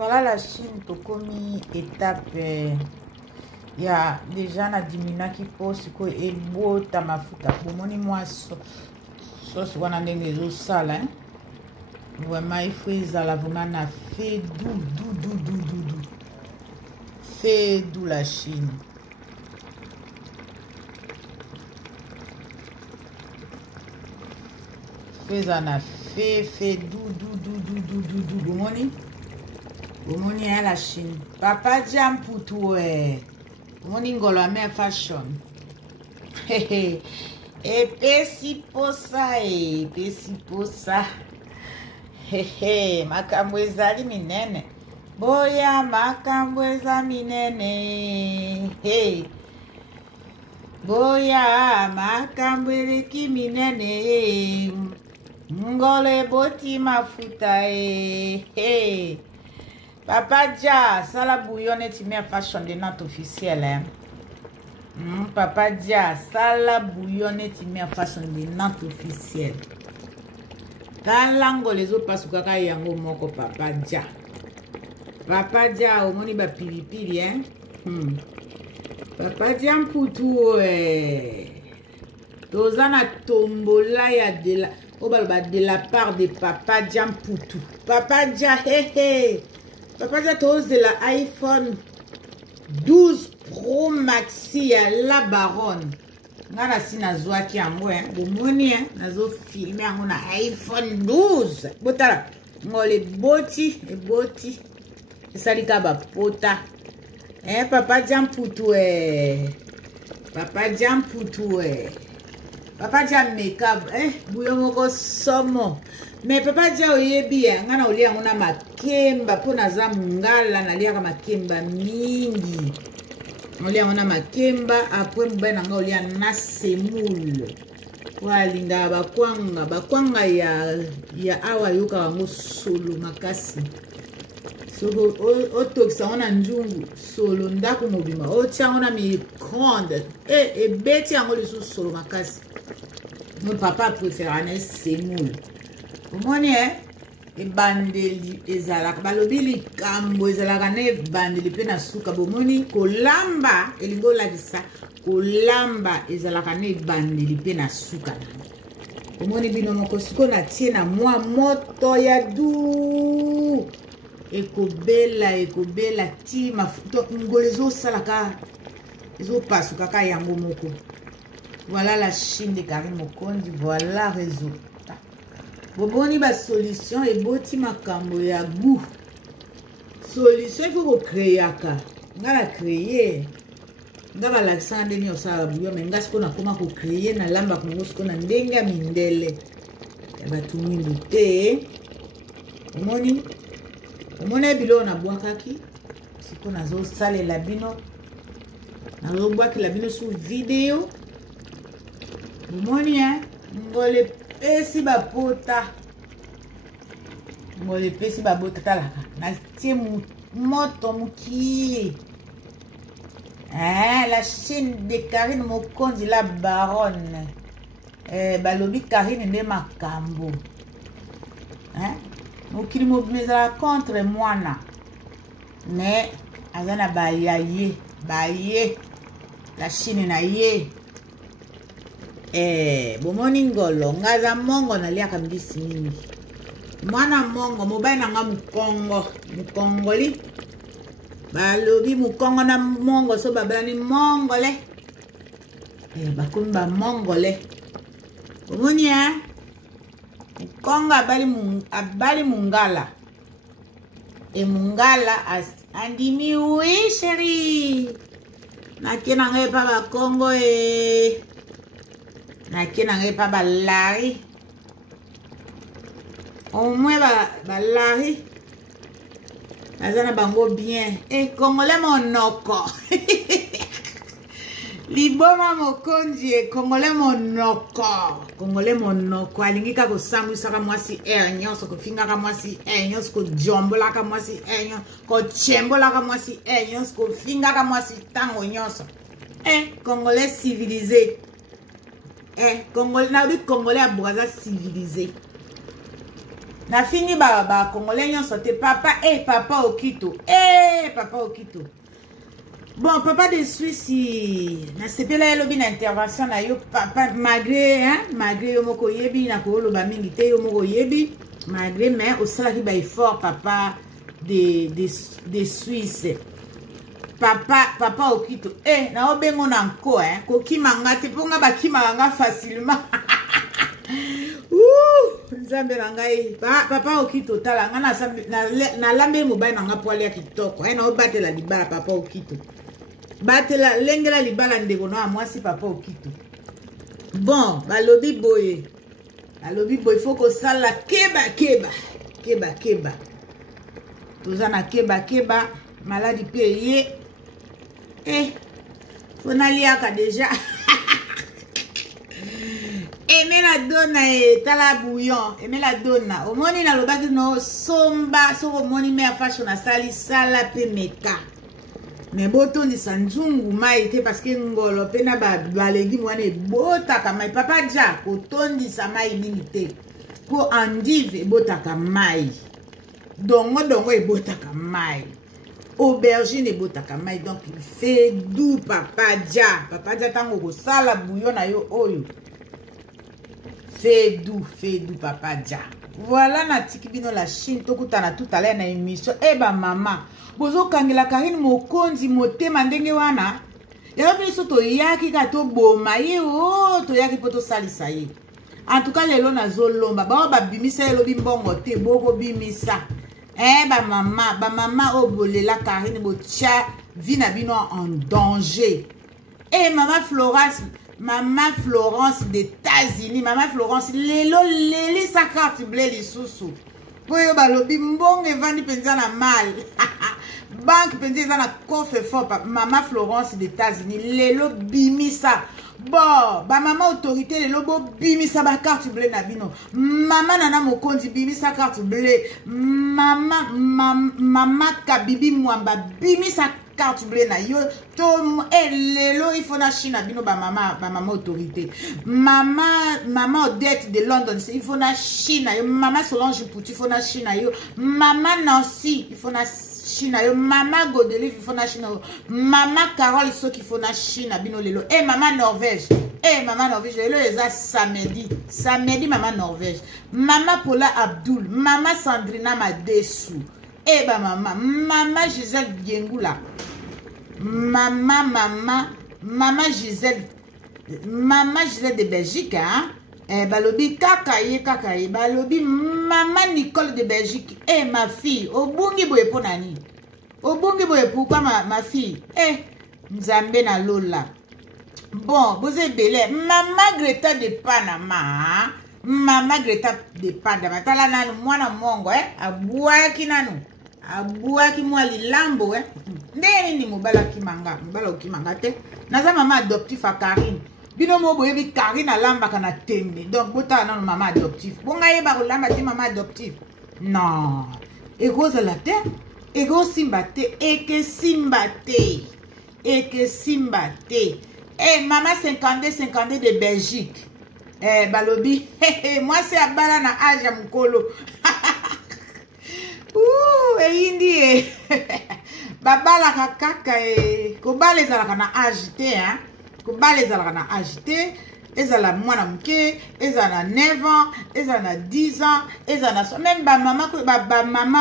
Voilà la Chine, tokomi étape ya déjà na dimina ki posi ko ebota mafuta bomoni mwa sauce wana ndenge ezosala vraiment il faut ezala vraiment na fait doux fait doux la Chine. Feza na fait doux bomoni ya la Chine. Papa Jamputu bomoni ngolo ame fashion. Epesi posa makambo ezali minene boya makambo eza minene boya makambo eleki minene ngolo eboti mafuta Papa Dia sala bouillon neti mia fashion de note officielle Papa Dia sala bouillon neti mia fashion de note officielle kalango lezo pasukaka yango moko Papa Dia omoni ba pilipili Papa Dia mputu tozana tombola ya de la de la part de Papa Dia mputu Papa Dia Papa Dia tose de la iPhone 12 Pro Maxi ya la baronne ngana si nazwaki yango bomoni nazo filmer yango na iPhone 12 botala ngole eboti esalika bapota Papa Dia mputu Papa Dia mputu Papa Dia makeup bouillon moko somo mais Papa Dia oyebi ngana olia yango na makemba po naza mungala naliaka makemba mingi olia yango na makemba apres mobali nanga olia na semoule walinga bakwanga ya awa yoka yango solo makasi soko otokisa yango na njungu solo ndako mobima otia yango na micro-onde ebeti yango lisusu solo makasi mon papa préfère na semoule omoni ebandeli ezalaka balobi likambo ezalaka na ebandeli mpe na suka bomoni kolamba elingi olakisa kolamba ezalaka na ebandeli mpe na suka omoni bino moko siko natie na mwa moto ya du ekobela ti mafuta ngolo ezosalaka ezopasukaka yango moko. Voilà la Chine de Karim Mokondi, voilà résultat. Boboni ba solution et boti makambo ya goût. Solution il faut créer aka. Ngala créer. Ngaba l'accent de ni osala buyo mais ngasko na koma ko créer na lamba ko ngosko na ndenga mindele. Ya batu mindu te. Omoni bilo na bwakaki. Siko nazo sale la bino. Nazo bwaki la bino sur vidéo. Omoni ngole pesi bapota talaka na tie moto muki la Chine de Karine Mokondi la baronne balobi Karine nde makambo mokili mobimezala contre mwana ne azana baye la Chine na ye bomoni ngolo ngaza mongo naliaka mbisi mingi mwana mongo mobali nanga mukongoli balobi mukongo na mongo so babalani mongole bakomi bamongole bomoni mukongo abali mungala mungala andimi oui chéri nakie nanga epa bakongo nakie nanga epa balari omwe balari naza na bango bien kongole monoko liboma mokonzi kongole monoko alingi kaka kosambwisaka mwasi nyonso kofingaka mwasi nyonso kojombolaka mwasi nyonso kochembolaka mwasi nyonso kofingaka mwasi ntango nyonso congolais civilisé congolais nabi congolais abokaza civilisé Na fini ba congolais nyonso te papa papa Okito. Papa Okito. Bon, papa de Suisse, na sepela elobi na intervention na yo papa malgré yo moko yebi na ko loba mingi te yo moko yebi malgré mais au sala ki ba effort papa de Suisse. Papa Okito. Na obengo na nko ko kimanga te ponga ba kimanga facilement. Nzambe na ngai papa Okito tala nga na lambe mobile na nga poali ya kitoko na obatela libala papa Okito batela lengela libala ndeko na mwasi papa Okito. Bon balobi boye faut ko sala keba toza na keba maladi pe ye fona liaka deja. Aimé la donna tala bouillon, aimé la donna. Au moni na lobaki no somba, so moni me fashion na sala pe meka. Mais boto ni sanjungu mai te parce que ngolo pe na balegi mwane bota ka mai papa ja ko tondi sa mai mingi ko andive bota ka mai. Dongo e bota ka mai. Aubergine e bota ka mai donc il fait doux papa ja tango ko sala bouillon na yo oyo. Fais doux papa ja. Voilà na tikibino la Chine tokutana tout à l'heure na émission maman bozo kangela Karine mokonzi motema ndenge wana ya biso to yaki ka to boma ye to yaki poto salisa ye. En tout cas lelo na zolomba ba bimisa elobi mbongo te boko bimisa ba mama obolela Karine botia vina bino en danger. Maman Florence d'États-Unis, maman Florence, leli sa carte bleue li susu. Poyo balobi mbong evandi penza na mal. Banque penza na coffre fort maman Florence d'États-Unis, lelo bimisa. Bon, maman autorité lelo bo bimisa ba carte bleue na bino. Maman nana mokonzi bimisa carte bleue. Maman Kabibi Mwamba bimisa carte bleue na yo to lelo il faut na Chine bino maman autorité maman Odette de London il faut na Chine yo maman Solange Pouti il faut na Chine yo maman Nancy il faut na Chine yo maman Godelif il faut na Chine yo maman Carole soki il faut na Chine bino lelo maman Norvège lelo eza samedi maman Norvège maman Paula Abdul maman Sandrina Madesu maman Gisèle Biengula maman Gisèle de Belgique balobi kakaye balobi maman Nicole de Belgique ma fille obungi boye ponani pourquoi ma fille nzambe na lola. Bon vous êtes belle maman Greta de Panama tala nanu mwana mongo abwaki nanu abwaki mwali lambo ndeni ni mobala okimanga te naza mama adoptif a Karine bino mo boyebi Karine alambaka na tembe donc bota nanu mama adoptif bonga yeba kolamba te mama adoptif non ekozala te ekosimba te ekesimba te maman 52 de Belgique balobi moi c'est abala na âge ya mukolo eyindi babalaka kaka kobala ezalaka na âge te ezala mwana muke ezala 9 ans ezala 10 ans ezala même bamama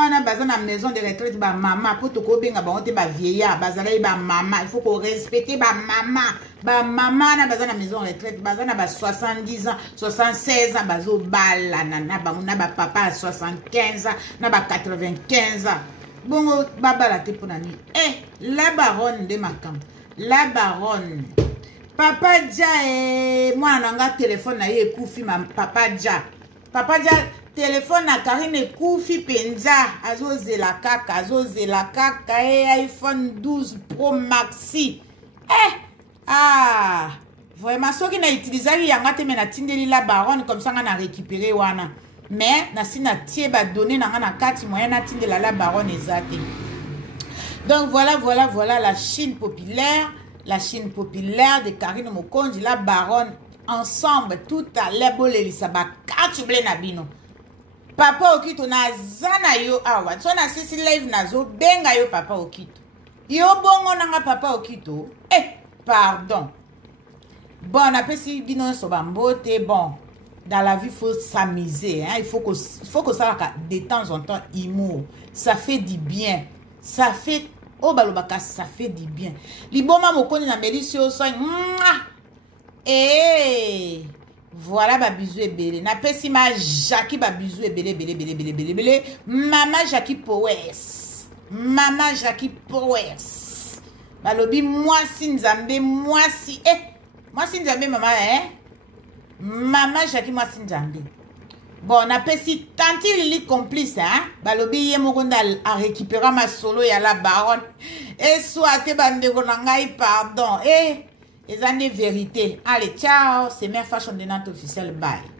wana baza na maison de retraite bamama po tokobenga bango te bavieillard bazalaki bamama il faut ko respecter bamama wana baza na maison de retraite baza na ba 70 ans 76 ans bazobala na bango na bapapa ya 75 ans na ba 95 ans bongo babala te mpona nini la baronne de makambo la baronne papa ja mwana nanga telefone na ye ekufi papa ja telefone na Karine ekufi penza azozela kaka iPhone 12 Pro Maxi vraiment soki na utilizaki yanga te me na tindeli la baronne comme ça nga na récupérer wana mais na si na tie ba donner na nga na kati moyen na tindela la baronne ezate. Donc voilà la Chine populaire de Karine Mokonzi, la baronne, ensemble, tout à l'heure, bolelisa ba carte bleue na bino. Papa Okito na zana yo awa. So na sisi live nazo benga yo Papa Okito. Yo bongo nanga Papa Okito. Pardon. Bon, on appelle si bino sobambote. Bon, dans la vie, il faut s'amuser. Hein? Il faut que ça, de temps en temps, humour. Ça fait du bien. Ça fait... Oh, balobaka, ça fait du bien. Liboma mokoni na melisi au soin. Voilà, ba bisou et belé. Na pesi ma Jackie ba bisou et belé. Maman Jackie Powers. Maman Jackie Powers. Balobi, moi si nzambe, moi si... Moi si nzambe, maman, Maman Jackie, moi si nzambe. Bon, on appelle si tanti Lili complice, hein. Balobi ye mokonda a récupéré ma solo et à la baronne. Et soit te bande konangai, pardon. Et les années vérité. Allez, ciao. C'est ma fashion de notre officiel. Bye.